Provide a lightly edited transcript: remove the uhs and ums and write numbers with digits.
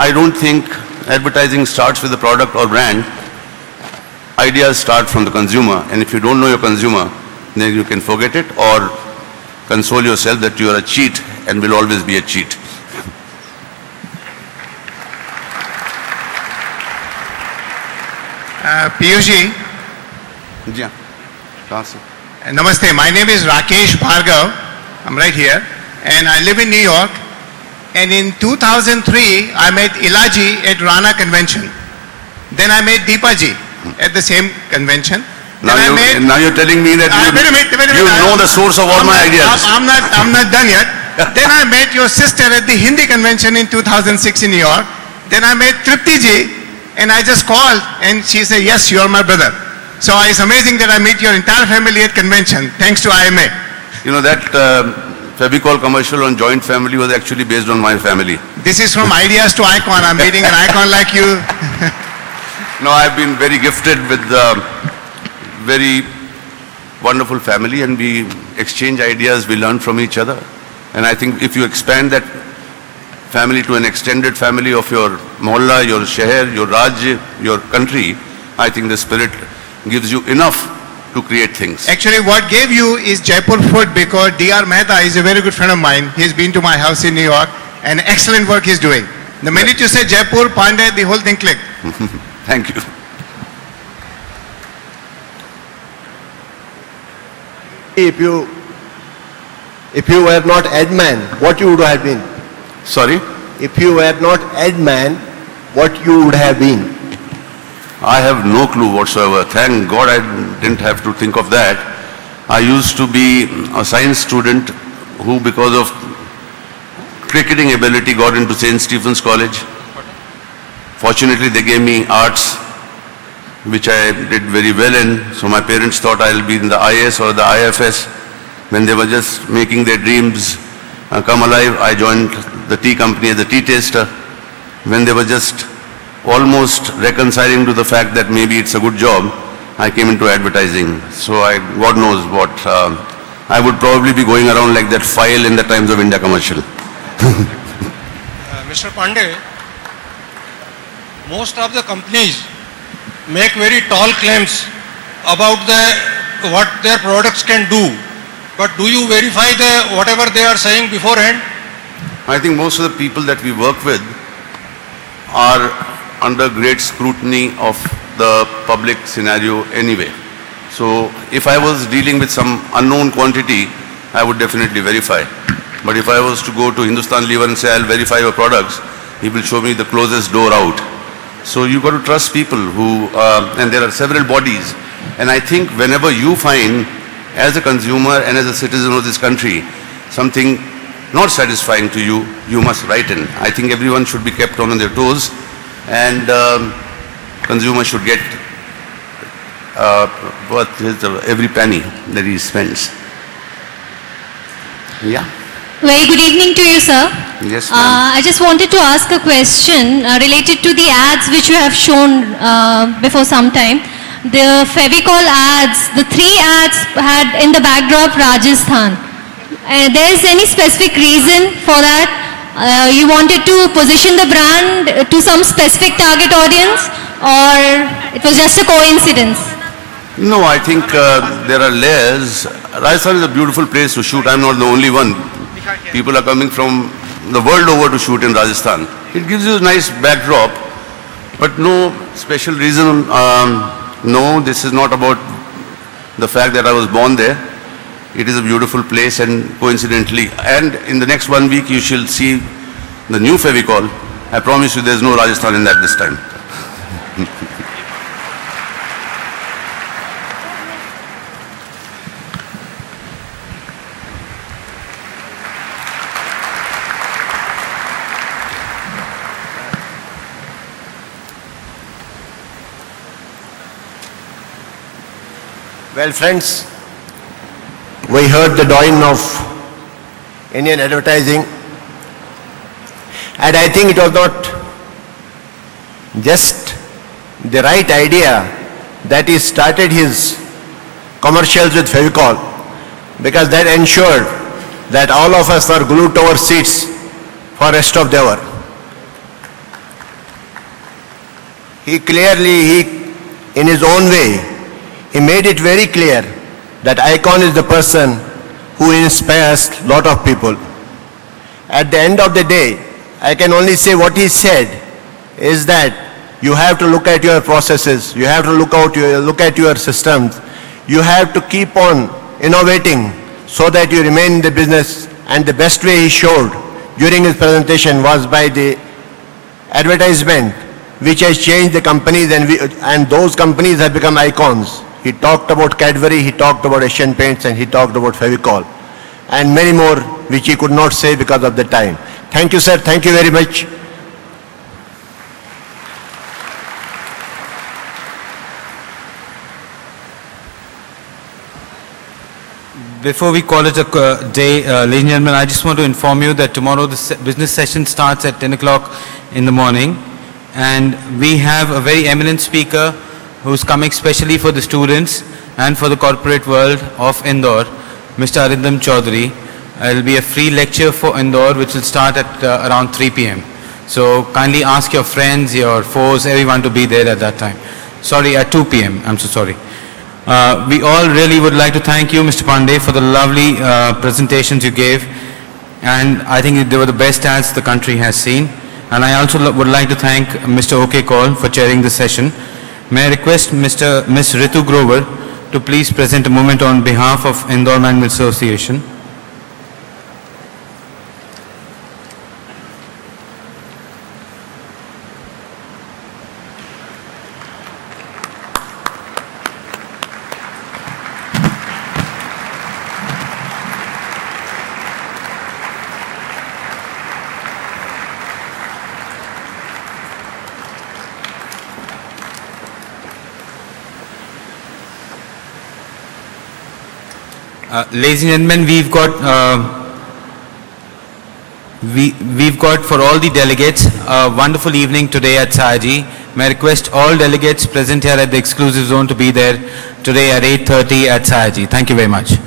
I don't think advertising starts with the product or brand. Ideas start from the consumer, and if you don't know your consumer, then you can forget it or console yourself that you are a cheat and will always be a cheat. Piyush, Yeah. Namaste. My name is Rakesh Bhargav. I'm right here. And I live in New York. And in 2003, I met Ilaji at Rana convention. Then I met Deepaji at the same convention. Now you're telling me that you know the source of all my ideas. I'm not done yet. Then I met your sister at the Hindi convention in 2006 in New York. Then I met Triptiji, and I just called, and she said, yes, you are my brother. So it's amazing that I meet your entire family at convention, thanks to IMA. You know, that Fevicol commercial on joint family was actually based on my family. This is from ideas to icon. I'm meeting an icon like you. No, I've been very gifted with very wonderful family, and we exchange ideas, we learn from each other. And I think if you expand that family to an extended family of your mohalla, your sheher, your raj, your country, I think the spirit gives you enough to create things. Actually, what gave you is Jaipur food, because D.R. Mehta is a very good friend of mine. He's been to my house in New York, and excellent work he's doing. The minute you say Jaipur, Pandey, the whole thing clicked. Thank you. If you were not Edman, what you would have been? Sorry? If you were not Edman, what you would have been? I have no clue whatsoever. Thank God I didn't have to think of that. I used to be a science student who, because of cricketing ability, got into St. Stephen's College. Fortunately, they gave me arts, which I did very well in. So my parents thought I'll be in the IS or the IFS. When they were just making their dreams come alive, I joined the tea company as a tea taster. When they were just almost reconciling to the fact that maybe it's a good job, I came into advertising. So God knows what, I would probably be going around like that file in the Times of India commercial. Mr. Pandey, most of the companies make very tall claims about what their products can do. But do you verify whatever they are saying beforehand? I think most of the people that we work with are under great scrutiny of the public scenario anyway. So if I was dealing with some unknown quantity, I would definitely verify. But if I was to go to Hindustan Lever and say, I'll verify your products, he will show me the closest door out. So you've got to trust people who, and there are several bodies. And I think whenever you find, as a consumer and as a citizen of this country, something not satisfying to you, you must write in. I think everyone should be kept on their toes, and consumer should get worth every penny that he spends. Yeah. Very good evening to you, sir. Yes, ma'am. I just wanted to ask a question related to the ads which you have shown before some time. The Fevicol ads, the 3 ads had in the backdrop Rajasthan. There is any specific reason for that? You wanted to position the brand to some specific target audience, or it was just a coincidence? No, I think there are layers. Rajasthan is a beautiful place to shoot. I'm not the only one. People are coming from the world over to shoot in Rajasthan. It gives you a nice backdrop, but no special reason. No, this is not about the fact that I was born there. It is a beautiful place, and coincidentally, and in the next 1 week you shall see the new Fevicol. I promise you there's no Rajasthan in that this time. Well, friends, we heard the dawn of Indian advertising, and I think it was not just the right idea that he started his commercials with Fevicol, because that ensured that all of us are glued to our seats for the rest of the hour. in his own way, he made it very clear that icon is the person who inspires a lot of people. At the end of the day, I can only say what he said is that you have to look at your processes, you have to look at your systems, you have to keep on innovating so that you remain in the business. And the best way he showed during his presentation was by the advertisement, which has changed the companies, and those companies have become icons. He talked about Cadbury, he talked about Asian Paints, and he talked about Fevicol, and many more which he could not say because of the time. Thank you, sir. Thank you very much. Before we call it a day, ladies and gentlemen, I just want to inform you that tomorrow the business session starts at 10 o'clock in the morning, and we have a very eminent speaker who's coming specially for the students and for the corporate world of Indore, Mr. Arindam Chaudhary. It will be a free lecture for Indore, which will start at around 3 p.m. So kindly ask your friends, your foes, everyone to be there at that time. Sorry, at 2 p.m. I'm so sorry. We all really would like to thank you, Mr. Pandey, for the lovely presentations you gave, and I think they were the best ads the country has seen. And I also would like to thank Mr. OK Kaul for chairing the session. May I request Ms. Ritu Grover to please present a moment on behalf of Indore Management Association. Ladies and gentlemen, we've got for all the delegates a wonderful evening today at Sayaji. May I request all delegates present here at the exclusive zone to be there today at 8:30 at Sayaji. Thank you very much.